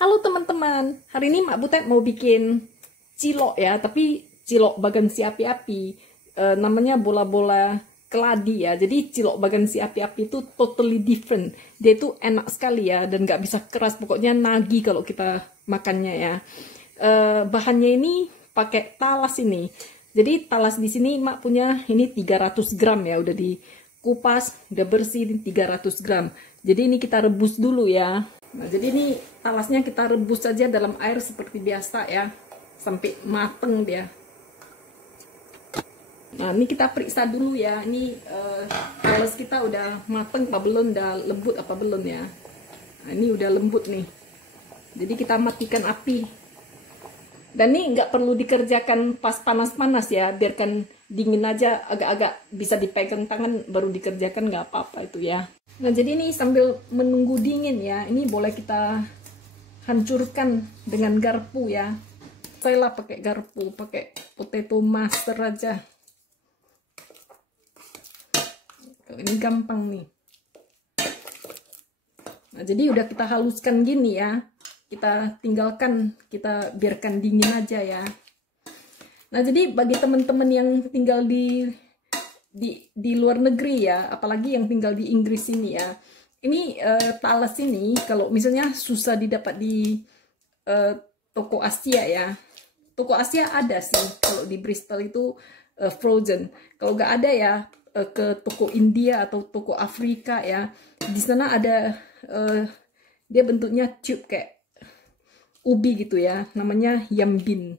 Halo teman-teman, hari ini Mak Butet mau bikin cilok ya, tapi cilok bagan si api-api. Namanya bola-bola keladi ya, jadi cilok bagan si api-api itu totally different. Dia itu enak sekali ya, dan nggak bisa keras, pokoknya nagih kalau kita makannya ya. Bahannya ini pakai talas ini. Jadi talas di sini Mak punya ini 300 gram ya, udah dikupas, udah bersih 300 gram. Jadi ini kita rebus dulu ya. Nah, jadi ini talasnya kita rebus saja dalam air seperti biasa ya, sampai mateng dia. Nah, ini kita periksa dulu ya, ini talas kita udah mateng apa belum, udah lembut apa belum ya. Nah, ini udah lembut nih. Jadi kita matikan api. Dan ini nggak perlu dikerjakan pas panas-panas ya, biarkan dingin aja, agak-agak bisa dipegang tangan baru dikerjakan, nggak apa-apa itu ya. Nah, jadi ini sambil menunggu dingin ya, ini boleh kita hancurkan dengan garpu ya. Saya lah pakai garpu, pakai potato master aja. Ini gampang nih. Nah, jadi udah kita haluskan gini ya. Kita tinggalkan, kita biarkan dingin aja ya. Nah, jadi bagi teman-teman yang tinggal di luar negeri ya, apalagi yang tinggal di Inggris ini ya, ini talas ini kalau misalnya susah didapat di toko Asia ya. Toko Asia ada sih, kalau di Bristol itu frozen. Kalau nggak ada ya, ke toko India atau toko Afrika ya, di sana ada dia bentuknya tube kayak ubi gitu ya, namanya yam bean.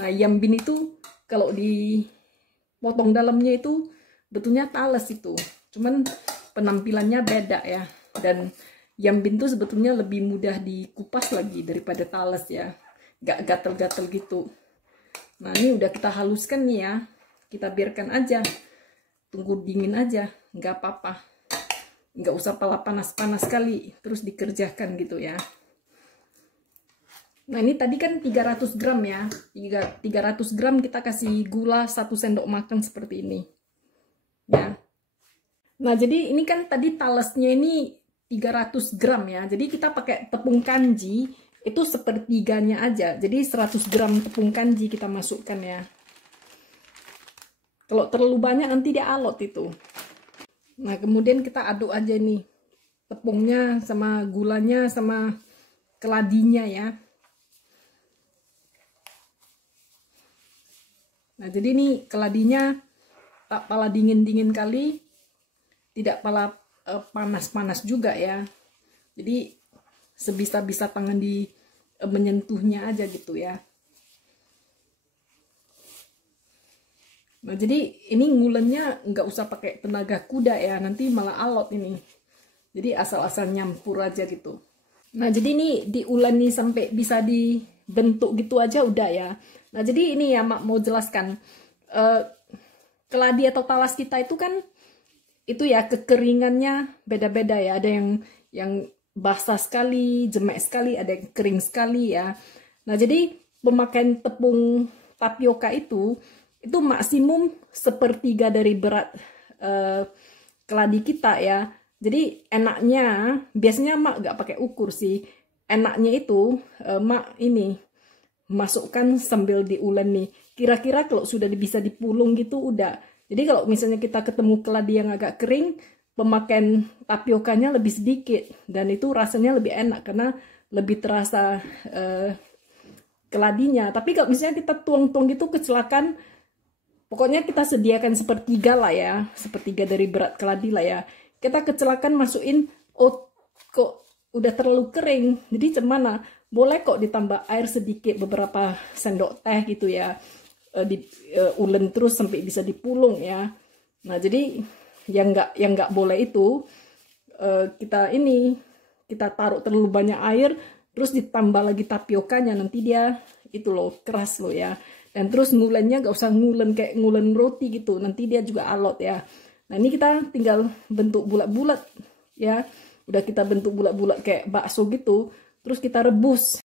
Nah, yam bean itu kalau dipotong dalamnya itu betulnya talas itu, cuman penampilannya beda ya. Dan yam bean itu sebetulnya lebih mudah dikupas lagi daripada talas ya, nggak gatel-gatel gitu. Nah, ini udah kita haluskan nih ya, kita biarkan aja, tunggu dingin aja, nggak apa-apa, nggak usah pala panas-panas sekali terus dikerjakan gitu ya. Nah, ini tadi kan 300 gram ya, 300 gram kita kasih gula 1 sendok makan seperti ini ya. Nah, jadi ini kan tadi talasnya ini 300 gram ya, jadi kita pakai tepung kanji itu sepertiganya aja, jadi 100 gram tepung kanji kita masukkan ya. Kalau terlalu banyak nanti dia alot itu. Nah, kemudian kita aduk aja nih tepungnya sama gulanya sama keladinya ya. Nah, jadi ini keladinya tak pala dingin-dingin kali, tidak pala panas-panas juga ya. Jadi sebisa-bisa tangan menyentuhnya aja gitu ya. Nah, jadi ini ngulennya nggak usah pakai tenaga kuda ya, nanti malah alot ini. Jadi asal-asal nyampur aja gitu. Nah, jadi ini diuleni sampai bisa dibentuk gitu aja udah ya. Nah, jadi ini ya Mak mau jelaskan, keladi atau talas kita itu kan itu ya kekeringannya beda-beda ya. Ada yang basah sekali, jemek sekali, ada yang kering sekali ya. Nah, jadi pemakaian tepung tapioka itu maksimum 1/3 dari berat keladi kita ya. Jadi enaknya biasanya Mak gak pakai ukur sih. Enaknya itu Mak ini masukkan sambil diulen nih. Kira-kira kalau sudah bisa dipulung gitu udah. Jadi kalau misalnya kita ketemu keladi yang agak kering, pemakaian tapiokanya lebih sedikit dan itu rasanya lebih enak karena lebih terasa keladinya. Tapi kalau misalnya kita tuang-tuang gitu kecelakaan, pokoknya kita sediakan 1/3 lah ya, 1/3 dari berat keladi lah ya. Kita kecelakaan masukin, oh kok udah terlalu kering, jadi gimana? Boleh kok ditambah air sedikit, beberapa sendok teh gitu ya, ulen terus sampai bisa dipulung ya. Nah, jadi yang nggak boleh itu kita taruh terlalu banyak air terus ditambah lagi tapiokanya, nanti dia itu loh keras loh ya. Dan terus ngulennya nggak usah ngulen kayak ngulen roti gitu, nanti dia juga alot ya. Nah, ini kita tinggal bentuk bulat-bulat ya. Udah kita bentuk bulat-bulat kayak bakso gitu, terus kita rebus.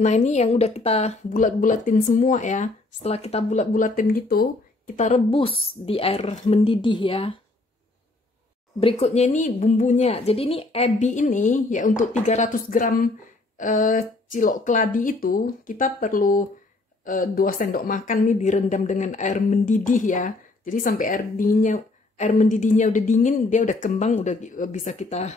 Nah, ini yang udah kita bulat-bulatin semua ya. Setelah kita bulat-bulatin gitu, kita rebus di air mendidih ya. berikutnya ini bumbunya. Jadi ini ebi ini ya untuk 300 gram cilok keladi itu kita perlu 2 sendok makan nih direndam dengan air mendidih ya. Jadi sampai air mendidihnya udah dingin, dia udah kembang, udah bisa kita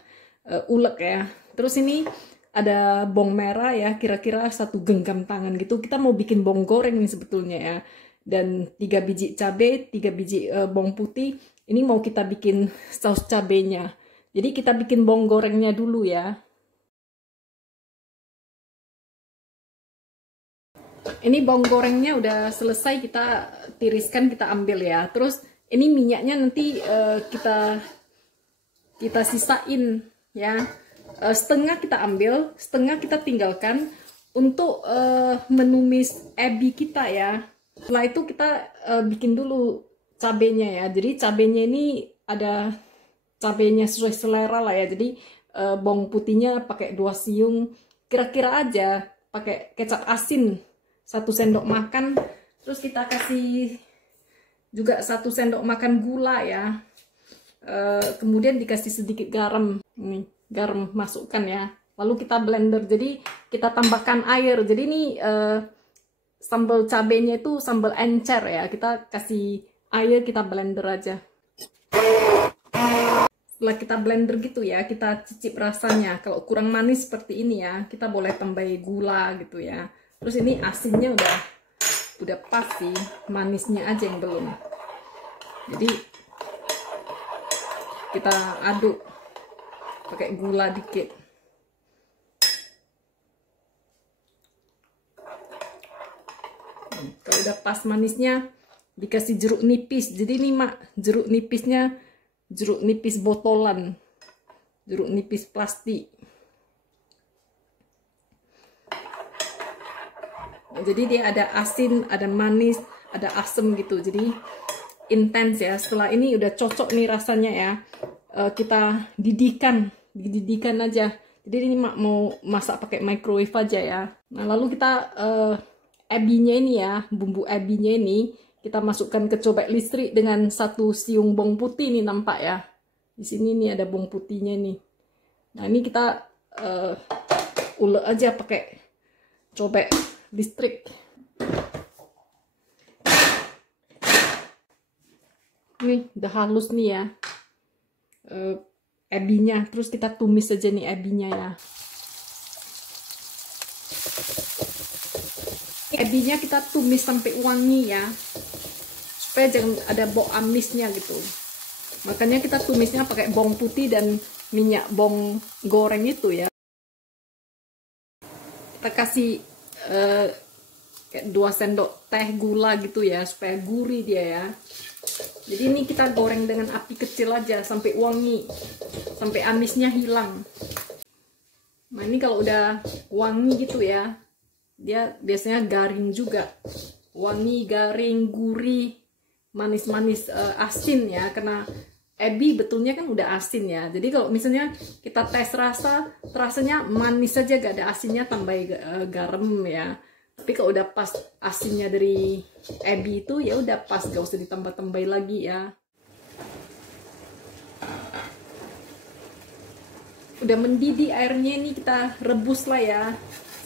ulek ya. Terus ini ada bawang merah ya, kira-kira 1 genggam tangan gitu. Kita mau bikin bawang goreng nih sebetulnya ya. Dan 3 biji cabai, 3 biji bawang putih. Ini mau kita bikin saus cabenya. Jadi kita bikin bawang gorengnya dulu ya. Ini bawang gorengnya udah selesai, kita tiriskan, kita ambil ya. Terus ini minyaknya nanti kita sisain ya. Setengah kita ambil, setengah kita tinggalkan untuk menumis ebi kita ya. Setelah itu kita bikin dulu cabenya ya. Jadi cabenya ini ada cabenya sesuai selera lah ya. Jadi bawang putihnya pakai 2 siung, kira-kira aja. Pakai kecap asin 1 sendok makan. Terus kita kasih juga 1 sendok makan gula ya. Kemudian dikasih sedikit garam. Ini garam masukkan ya. Lalu kita blender. Jadi kita tambahkan air. Jadi ini sambal cabenya itu sambal encer ya. Kita kasih air, kita blender aja. Setelah kita blender gitu ya, kita cicip rasanya. Kalau kurang manis seperti ini ya, kita boleh tambah gula gitu ya. Terus ini asinnya udah pas sih, manisnya aja yang belum. Jadi kita aduk pakai gula dikit. Kalau udah pas manisnya, dikasih jeruk nipis. Jadi ini mak, jeruk nipisnya jeruk nipis botolan, jeruk nipis plastik. Jadi dia ada asin, ada manis, ada asam gitu. Jadi intens ya. Setelah ini udah cocok nih rasanya ya. Kita didihkan aja. Jadi ini mak mau masak pakai microwave aja ya. Nah lalu kita ebinya ini ya, bumbu ebinya ini kita masukkan ke cobek listrik dengan 1 siung bawang putih nih nampak ya. Di sini nih ada bawang putihnya nih. Nah ini kita ulek aja pakai cobek listrik. Ini udah halus nih ya ebinya. Terus kita tumis aja nih ebinya ya. Ebinya kita tumis sampai wangi ya, supaya jangan ada bau amisnya gitu. Makanya kita tumisnya pakai bawang putih dan minyak bawang goreng itu ya. Kita kasih 2 sendok teh gula gitu ya, supaya gurih dia ya. Jadi ini kita goreng dengan api kecil aja sampai wangi, sampai amisnya hilang. Nah ini kalau udah wangi gitu ya, dia biasanya garing juga, wangi, garing, gurih, manis-manis, asin ya, karena ebi betulnya kan udah asin ya. Jadi kalau misalnya kita tes rasanya manis saja, gak ada asinnya, tambah garam ya. Tapi kalau udah pas asinnya dari ebi itu ya udah pas, gak usah ditambah-tambah lagi ya. Udah mendidih airnya, ini kita rebus lah ya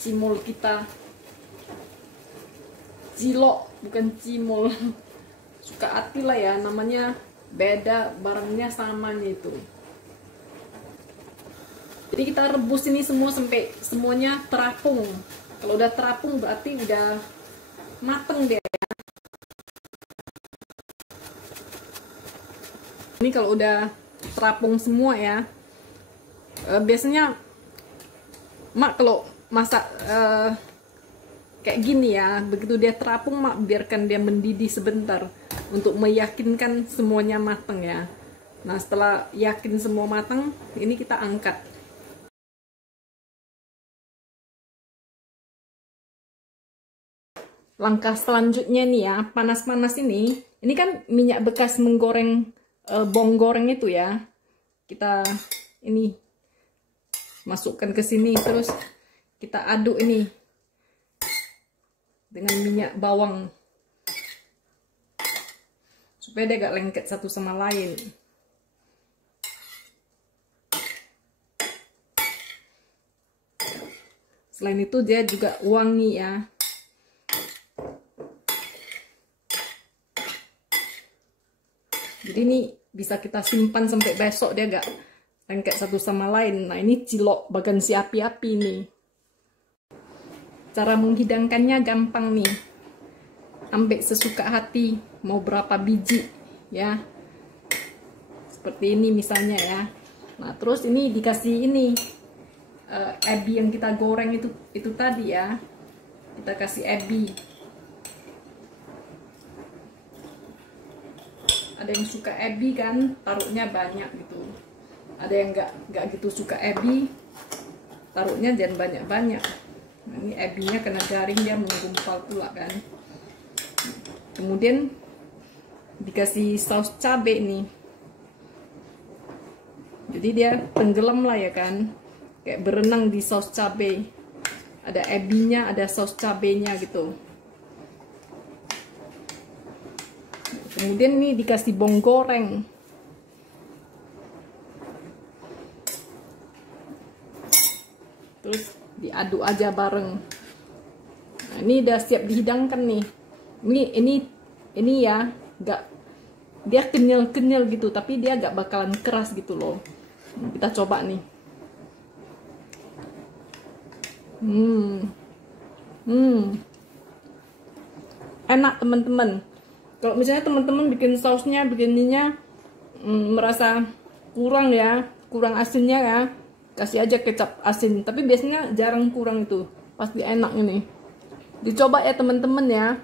cimol kita. Cilok bukan cimol. Suka hati lah ya, namanya beda, barangnya sama nih itu. Jadi kita rebus ini semua sampai semuanya terapung. Kalau udah terapung berarti udah mateng deh ya. Ini kalau udah terapung semua ya, biasanya mak kalau masak kayak gini ya, begitu dia terapung mak biarkan dia mendidih sebentar untuk meyakinkan semuanya matang ya. Nah setelah yakin semua matang, ini kita angkat. Langkah selanjutnya nih ya, panas-panas ini kan minyak bekas menggoreng bawang goreng itu ya. Kita ini masukkan ke sini, terus kita aduk ini dengan minyak bawang supaya dia gak lengket satu sama lain. Selain itu dia juga wangi ya. Jadi ini bisa kita simpan sampai besok, dia gak lengket satu sama lain. Nah ini cilok bagan si api-api nih. Cara menghidangkannya gampang nih. Ambil sesuka hati, mau berapa biji ya. Seperti ini misalnya ya. Nah terus ini dikasih ini ebi yang kita goreng itu tadi ya. Kita kasih ebi. Ada yang suka ebi kan, taruhnya banyak gitu. Ada yang nggak gitu suka ebi, taruhnya jangan banyak-banyak. Nah, ini ebinya kena garing, dia menggumpal pula kan. Kemudian dikasih saus cabai nih. Jadi dia tenggelam lah ya kan, kayak berenang di saus cabai. Ada ebinya, ada saus cabainya gitu. Kemudian ini dikasih bawang goreng. Terus diaduk aja bareng. Nah, ini udah siap dihidangkan nih. Ini ya, dia kenyal-kenyal gitu, tapi dia gak bakalan keras gitu loh. Kita coba nih. Enak teman-teman. Kalau misalnya teman-teman bikin sausnya, begininya merasa kurang ya, kurang asinnya ya, kasih aja kecap asin. Tapi biasanya jarang kurang itu, pasti enak ini. Dicoba ya teman-teman ya.